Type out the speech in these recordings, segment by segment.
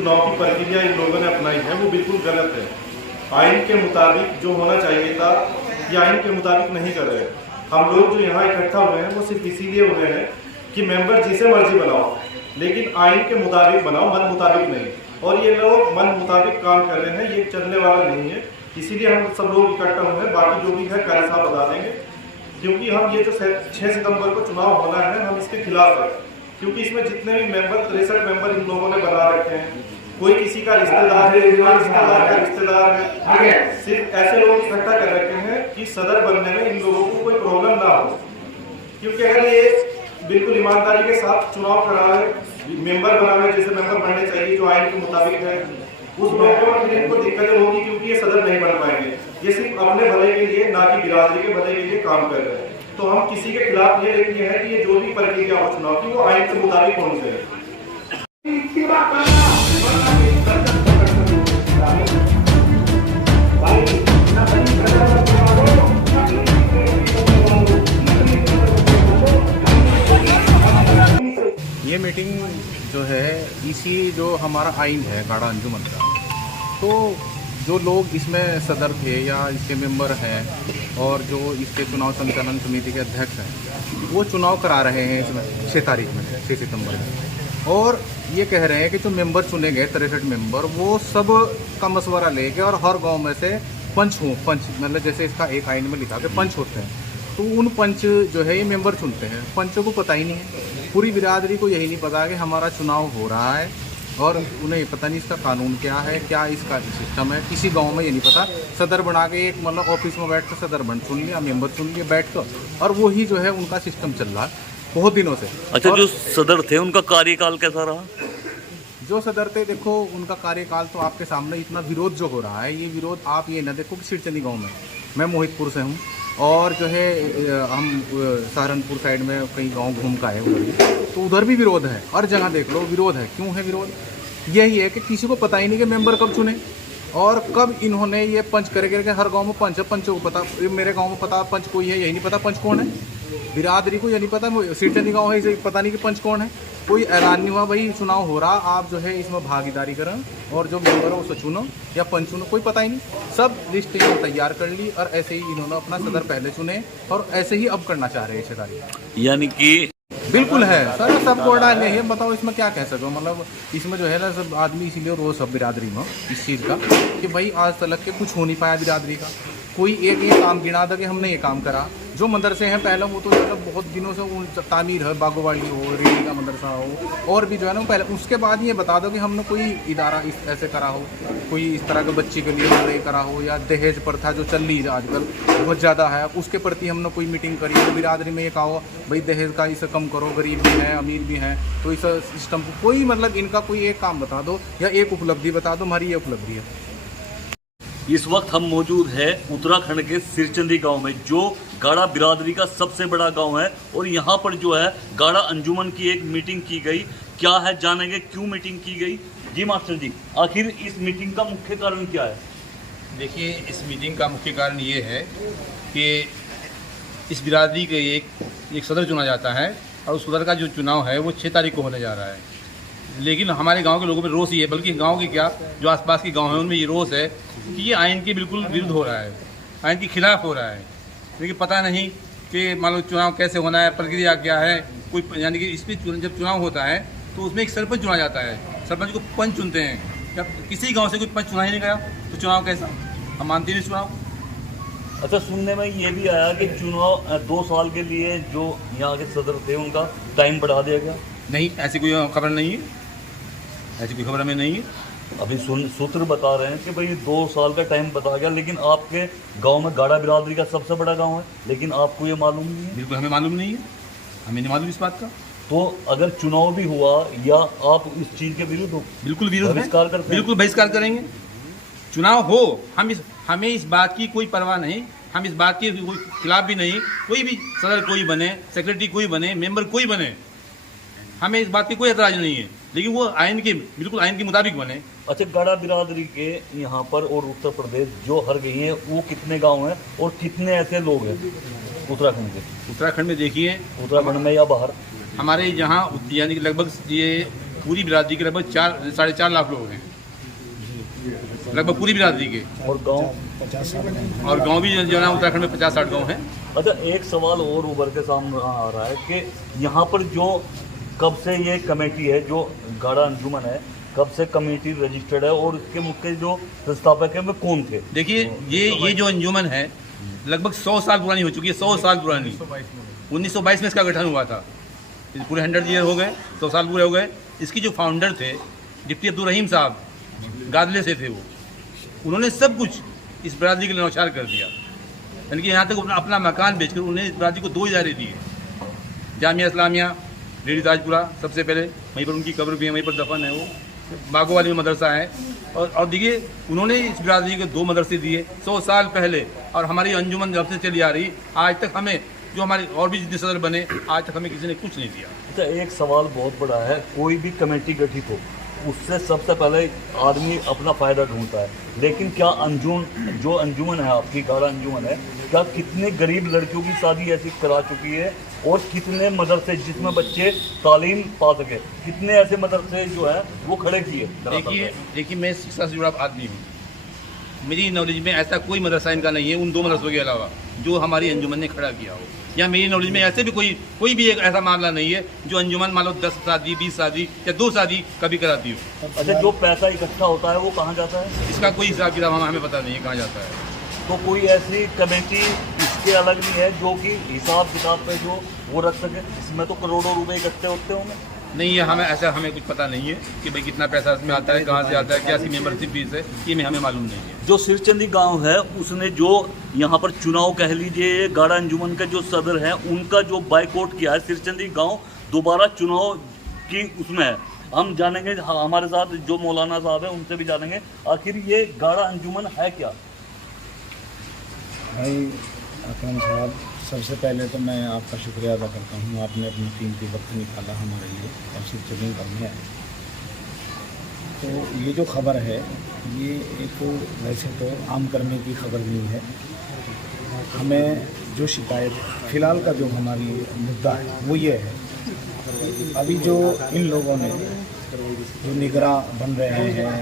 चुनाव की प्रक्रिया इन लोगों ने अपनाई है वो बिल्कुल गलत है। आइन के मुताबिक जो होना चाहिए था ये आइन के मुताबिक नहीं कर रहे। हम लोग जो यहाँ इकट्ठा हुए हैं वो सिर्फ इसीलिए हुए हैं कि मेंबर जिसे मर्जी बनाओ, लेकिन आइन के मुताबिक बनाओ, मन मुताबिक नहीं। और ये लोग मन मुताबिक काम कर रहे हैं, ये चलने वाला नहीं है। इसीलिए हम सब लोग इकट्ठा हुए हैं। बाकी जो भी है कार्य साहब बता देंगे, क्योंकि हम ये जो 6 सितंबर को चुनाव होना है हम इसके खिलाफ हैं। क्योंकि इसमें जितने भी मेंबर 63 मेंबर इन लोगों ने बना रखे हैं, कोई किसी का रिश्तेदार है, रिश्तेदार का रिश्तेदार है, सिर्फ ऐसे लोग इकट्ठा कर रखे हैं कि सदर बनने में इन लोगों को कोई प्रॉब्लम ना हो। क्योंकि अगर ये बिल्कुल ईमानदारी के साथ चुनाव कराए, मेंबर बनाए जैसे मेंबर बनने चाहिए जो आइन के मुताबिक है, उस लोगों को फिर इनको दिक्कतें होगी क्योंकि ये सदर नहीं बन पाएंगे। ये सिर्फ अपने भले के लिए, ना कि बिरादरी के भले के लिए काम कर रहे हैं। तो हम किसी के खिलाफ ये लेके हैं कि ये जो भी प्रक्रिया हो चुनाव की वो आइन के मुताबिक होनी चाहिए। ये मीटिंग जो है इसी जो हमारा आइन है गाड़ा अंजुमन का, तो जो लोग इसमें सदर थे या इसके मेंबर हैं और जो इसके चुनाव संचालन समिति के अध्यक्ष हैं वो चुनाव करा रहे हैं इसमें 6 तारीख में, 6 सितंबर में। और ये कह रहे हैं कि जो मेंबर चुने गए 63 मेंबर वो सब का मशवरा लेके और हर गांव में से पंच मतलब जैसे इसका एक आइन में लिखा कि पंच होते हैं, तो उन पंच जो है ये मेंबर चुनते हैं। पंचों को पता ही नहीं है, पूरी बिरादरी को यही नहीं पता कि हमारा चुनाव हो रहा है और उन्हें पता नहीं इसका कानून क्या है, क्या इसका सिस्टम है। किसी गांव में ये नहीं पता। सदर बना के एक मतलब ऑफिस में बैठ कर सदर बन चुन लिया, मेंबर चुन लिए बैठ कर, और वही जो है उनका सिस्टम चल रहा है बहुत दिनों से। अच्छा, जो सदर थे उनका कार्यकाल कैसा रहा? जो सदर थे देखो उनका कार्यकाल तो आपके सामने, इतना विरोध जो हो रहा है ये विरोध आप ये ना देखो कि सिरचंदी गाँव में, मैं मोहितपुर से हूँ और जो है हम सहारनपुर साइड में कई गांव घूम का है उधर, तो उधर भी विरोध है। हर जगह देख लो विरोध है। क्यों है विरोध? यही है कि किसी को पता ही नहीं कि मेंबर कब चुने और कब इन्होंने ये पंच करके हर गांव में पंच है, पंचों को पता। मेरे गांव में पता पंच कोई है, यही नहीं पता पंच कौन है। बिरादरी को ये नहीं पता, सिरचंदी गाँव है इसे पता नहीं कि पंच कौन है। कोई ऐलान नहीं हुआ भाई चुनाव हो रहा, आप जो है इसमें भागीदारी करें और जो मेंबर हो उसको चुनो या पंच चुनो, कोई पता ही नहीं। सब लिस्ट तैयार कर ली और ऐसे ही इन्होंने अपना सदर पहले चुने और ऐसे ही अब करना चाह रहे हैं 6 तारीख। यानी कि बिल्कुल है सर, सबको डाले हैं। बताओ इसमें क्या कह सको, मतलब इसमें जो है ना सब आदमी इसीलिए रोज सब बिरादरी में इस चीज़ का कि भाई आज तक के कुछ हो नहीं पाया बिरादरी का। कोई एक ये काम गिना था कि हमने ये काम करा। जो मदरसे हैं पहले वो तो मतलब बहुत दिनों से तामीर है, बागोवाड़ी हो, रेडी का मदरसा हो और भी जो है ना पहले, उसके बाद ये बता दो कि हमने कोई इदारा इस ऐसे करा हो, कोई इस तरह के बच्चे के लिए हमने करा हो, या दहेज प्रथा जो चल रही है आजकल बहुत ज़्यादा है उसके प्रति हमने कोई मीटिंग करी हो, बिरादरी में ये कहा हो भाई दहेज का इसे कम करो, गरीब भी हैं अमीर भी हैं, तो इस सिस्टम को कोई मतलब इनका कोई एक काम बता दो या एक उपलब्धि बता दो, हमारी ये उपलब्धि है। इस वक्त हम मौजूद हैं उत्तराखंड के सिरचंदी गांव में, जो गाड़ा बिरादरी का सबसे बड़ा गांव है और यहाँ पर जो है गाड़ा अंजुमन की एक मीटिंग की गई। क्या है जानेंगे, क्यों मीटिंग की गई। जी मास्टर जी, आखिर इस मीटिंग का मुख्य कारण क्या है? देखिए, इस मीटिंग का मुख्य कारण ये है कि इस बिरादरी के एक सदर चुना जाता है और उस सदर का जो चुनाव है वो 6 तारीख को होने जा रहा है। लेकिन हमारे गांव के लोगों में रोष ये है, बल्कि गांव के क्या जो आसपास के गांव हैं उनमें ये रोष है कि ये आइन के बिल्कुल विरुद्ध हो रहा है, आइन के खिलाफ हो रहा है। लेकिन पता नहीं कि मान लो चुनाव कैसे होना है, प्रक्रिया क्या है। कोई यानी कि इसमें जब चुनाव होता है तो उसमें एक सरपंच चुना जाता है, सरपंच को पंच चुनते हैं। जब किसी गाँव से कोई पंच चुना ही नहीं गया तो चुनाव कैसा? हम मानते नहीं चुनाव। अच्छा, सुनने में ये भी आया कि चुनाव 2 साल के लिए जो यहाँ के सदर थे उनका टाइम बढ़ा दिया गया। नहीं, ऐसी कोई खबर नहीं है, ऐसी कोई खबर हमें नहीं है। अभी सूत्र बता रहे हैं कि भाई 2 साल का टाइम बता गया, लेकिन आपके गांव में गाड़ा बिरादरी का सबसे बड़ा गांव है, लेकिन आपको ये मालूम नहीं है। बिल्कुल हमें मालूम नहीं है, हमें नहीं मालूम इस बात का। तो अगर चुनाव भी हुआ या आप इस चीज़ के विरुद्ध हो? बिल्कुल विरोध, बहिष्कार करते हैं। बिल्कुल बहिष्कार करेंगे। चुनाव हो, हमें इस बात की कोई परवाह नहीं, हम इस बात के कोई खिलाफ भी नहीं। कोई भी सदर कोई बने, सेक्रेटरी कोई बने, मेंबर कोई बने, हमें इस बात की कोई एतराज नहीं है, लेकिन वो आइन के बिल्कुल आइन के मुताबिक बने। अच्छा, गाड़ा बिरादरी के यहाँ पर और उत्तर प्रदेश जो हर गई हैं वो कितने गांव हैं और कितने ऐसे लोग हैं उत्तराखंड के? उत्तराखंड में देखिए, उत्तराखंड में या बाहर? हमारे यहाँ यानी कि लगभग ये पूरी बिरादरी के लगभग 4-4.5 लाख लोग हैं, लगभग पूरी बिरादरी के। और गांव और गांव भी जो है ना उत्तराखंड में 50-60 गांव हैं। अच्छा, एक सवाल और उभर के सामने आ रहा है कि यहाँ पर जो कब से ये कमेटी है जो गाड़ा अंजुमन है, कब से कमेटी रजिस्टर्ड है और इसके मुख्य जो संस्थापक है वो कौन थे? देखिए ये जो अंजुमन है लगभग 100 साल पुरानी हो चुकी है, 100 साल पुरानी। 1922 में इसका गठन हुआ था, पूरे 100 ईयर हो गए, 100 साल पूरे हो गए। इसकी जो फाउंडर थे डिप्टी अब्दुल रहीम साहब, गादले से थे वो, उन्होंने सब कुछ इस बिरादरी के लिए नौचार कर दिया। यानी कि यहाँ तक अपना मकान बेचकर उन्होंने इस बिरादरी को 2 इदारे दिए, जामिया इस्लामिया रेडी ताजपुरा सबसे पहले, वहीं पर उनकी कब्र भी है, वहीं पर दफन है वो, बागो वाली में मदरसा है। और देखिए उन्होंने इस बिरादरी को 2 मदरसे दिए 100 साल पहले। और हमारी अंजुमन जब से चली आ रही आज तक हमें, जो हमारे और भी जितने सदर बने, आज तक हमें किसी ने कुछ नहीं दिया। अच्छा, एक सवाल बहुत बड़ा है, कोई भी कमेटी गठित हो उससे सबसे पहले आदमी अपना फ़ायदा ढूंढता है, लेकिन क्या जो अंजुमन है आपकी गाड़ा अंजुमन है, क्या कितने गरीब लड़कियों की शादी ऐसी करा चुकी है और कितने मदरसे जिसमें बच्चे तालीम पा सके, कितने ऐसे मदरसे जो है वो खड़े किए? देखिए मैं शिक्षा से जुड़ा आदमी हूँ, मेरी नॉलेज में ऐसा कोई मदरसा इनका नहीं है उन 2 मदरसों के अलावा जो हमारी अंजुमन ने खड़ा किया हो। या मेरी नॉलेज में ऐसे भी कोई भी एक ऐसा मामला नहीं है जो अंजुमन मान लो 10 शादी 20 शादी या 2 शादी कभी कराती हो। अच्छा, जो पैसा इकट्ठा होता है वो कहाँ जाता है? इसका कोई हिसाब किताब हमें पता नहीं है कहाँ जाता है। तो कोई ऐसी कमेटी इसके अलग नहीं है जो कि हिसाब किताब पे जो वो रख सके? इसमें तो करोड़ों रुपए इकट्ठे होते होंगे। नहीं है, हमें कुछ पता नहीं है कि भाई कितना पैसा इसमें आता है, कहाँ से आता है, क्या सी मेंबरशिप फीस है, ये हमें मालूम नहीं है। जो सिरचंदी गांव है उसने जो यहाँ पर चुनाव कह लीजिए गाड़ा अंजुमन के जो सदर हैं उनका जो बाइकआउट किया है, सिरचंदी गांव दोबारा चुनाव की उसमें है। हम जानेंगे, हमारे साथ जो मौलाना साहब हैं उनसे भी जानेंगे आखिर ये गाड़ा अंजुमन है क्या। भाई अकरम साहब, सबसे पहले तो मैं आपका शुक्रिया अदा करता हूँ, आपने अपना कीमती वक्त निकाला हमारे लिए और सिरचंदी करने आए। तो ये जो खबर है ये एक वैसे तो आम करने की खबर नहीं है। हमें जो शिकायत फ़िलहाल का जो हमारी मुद्दा है वो ये है, अभी जो इन लोगों ने जो निगरां बन रहे हैं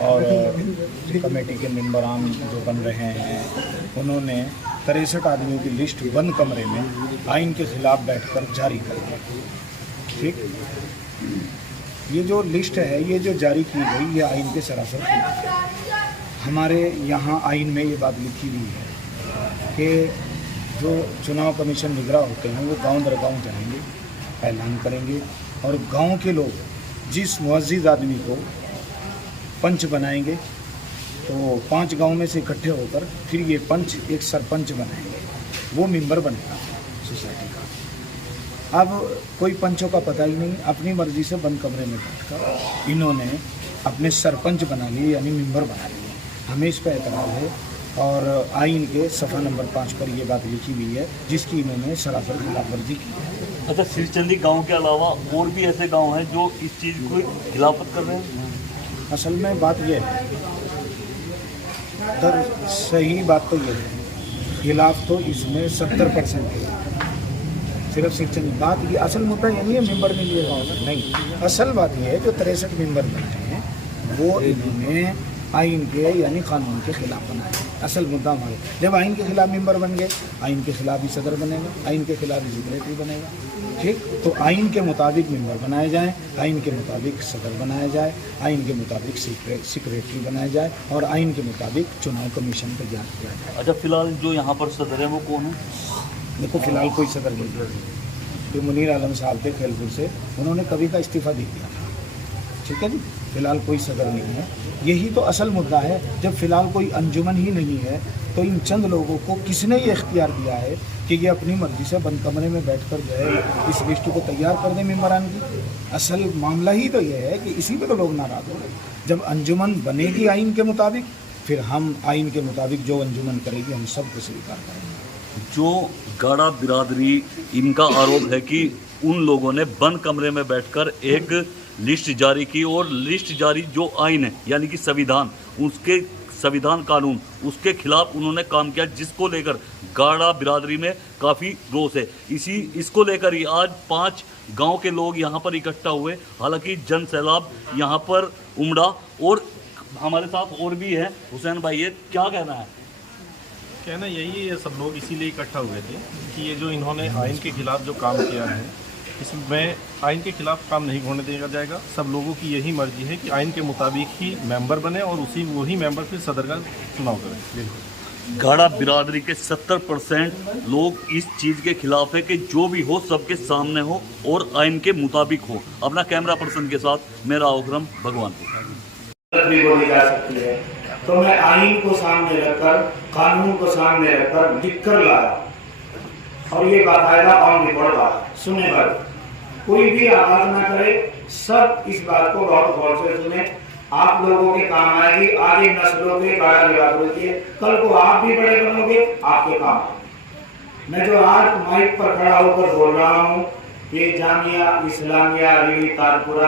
और कमेटी के मेंबर आम जो बन रहे हैं, उन्होंने 63 आदमियों की लिस्ट बंद कमरे में आइन के खिलाफ बैठकर जारी कर दी। ठीक, ये जो लिस्ट है ये जो जारी की गई ये आइन के सरासर खिलाफ है। हमारे यहाँ आइन में ये बात लिखी हुई है कि जो चुनाव कमीशन निगरां होते हैं वो गांव दर गांव जाएंगे, ऐलान करेंगे और गांव के लोग जिस मुअज़्ज़िज़ आदमी को पंच बनाएंगे तो 5 गांव में से इकट्ठे होकर फिर ये पंच एक सरपंच बनाएंगे, वो मेंबर बनेगा सोसाइटी का। अब कोई पंचों का पता ही नहीं, अपनी मर्जी से बंद कमरे में बैठकर इन्होंने अपने सरपंच बना लिए यानी मेंबर बना लिए। हमें इस पर एतराज़ है और आइन के सफ़ा नंबर 5 पर यह बात लिखी हुई है जिसकी इन्होंने सरासर खिलाफवर्जी की है। अच्छा, सिरचंदी गांव के अलावा और भी ऐसे गांव हैं जो इस चीज़ को खिलाफत कर रहे हैं? असल में बात यह है, सही बात तो ये है, खिलाफ तो इसमें 70% है। सिर्फ सिरचंदी बात ये असल मुद्दा ये नहीं है मेंबर नहीं लिए गाँव में, नहीं, असल बात ये है जो 63 मेंबर बनाए हैं वो इन्होंने आइन के यानी कानून के खिलाफ बनाए। असल मुद्दा हमारे, जब आइन के खिलाफ मेंबर बन गए, आइन के खिलाफ ही सदर बनेगा, आइन के खिलाफ ही सेक्रेटरी बनेगा। ठीक, तो आइन के मुताबिक मेंबर बनाए जाए, आइन के मुताबिक सदर बनाया जाए, आइन के मुताबिक सेक्रेटरी बनाया जाए और आइन के मुताबिक चुनाव कमीशन तैयार किया जाए। अच्छा, फिलहाल जो यहाँ पर सदर है वो कौन है? देखो फिलहाल कोई सदर नहीं, जो मुनीर आलम साहब थे खेलपुर से, उन्होंने कभी का इस्तीफ़ा दे दिया था। ठीक है जी, फिलहाल कोई सदर नहीं है। यही तो असल मुद्दा है, जब फिलहाल कोई अंजुमन ही नहीं है तो इन चंद लोगों को किसने ये इख्तियार दिया है कि ये अपनी मर्जी से बंद कमरे में बैठकर जो है इस लिस्ट को तैयार कर दें मेंबरान की। असल मामला ही तो ये है कि इसी पे तो लोग नाराज़ हो गए। जब अंजुमन बनेगी आइन के मुताबिक, फिर हम आइन के मुताबिक जो अंजुमन करेगी हम सबको स्वीकार करेंगे। जो गाड़ा बिरादरी, इनका आरोप है कि उन लोगों ने बंद कमरे में बैठकर एक लिस्ट जारी की और लिस्ट जारी जो आइन है यानी कि संविधान, उसके संविधान कानून उसके खिलाफ उन्होंने काम किया, जिसको लेकर गाड़ा बिरादरी में काफ़ी रोष है। इसको लेकर ही आज 5 गांव के लोग यहाँ पर इकट्ठा हुए। हालांकि जन सैलाब यहाँ पर उमड़ा और हमारे साथ और भी है हुसैन भाई, ये क्या कहना है? कहना यही है, ये सब लोग इसीलिए इकट्ठा हुए थे कि ये जो इन्होंने आइन के खिलाफ जो काम किया है, इसमें आइन के खिलाफ काम नहीं होने दिया जाएगा। सब लोगों की यही मर्जी है कि आइन के मुताबिक ही मेंबर बने और वही मेंबर फिर सदर का चुनाव करें। गाड़ा बिरादरी के 70% लोग इस चीज़ के खिलाफ है कि जो भी हो सबके सामने हो और आइन के मुताबिक हो। अपना कैमरा पर्सन के साथ मेरा अकरम भगवानपुर। भी बोली जा सकती है, तो मैं आइन को सामने रखकर, कानून को सामने रखकर लिख कर लाया और ये बाकायदा ऑन रिकॉर्ड बात सुने पर कोई भी आवाज ना करे, सब इस बात को बहुत गौर से सुने। आप लोगों के काम आएगी, आगे नस्लों के गाड़ा बिरादरों के, कल को आप भी बड़े बनोगे, आपके काम। मैं जो आज माइक पर खड़ा होकर बोल रहा हूँ, ये जामिया इस्लामिया रिली तारपुरा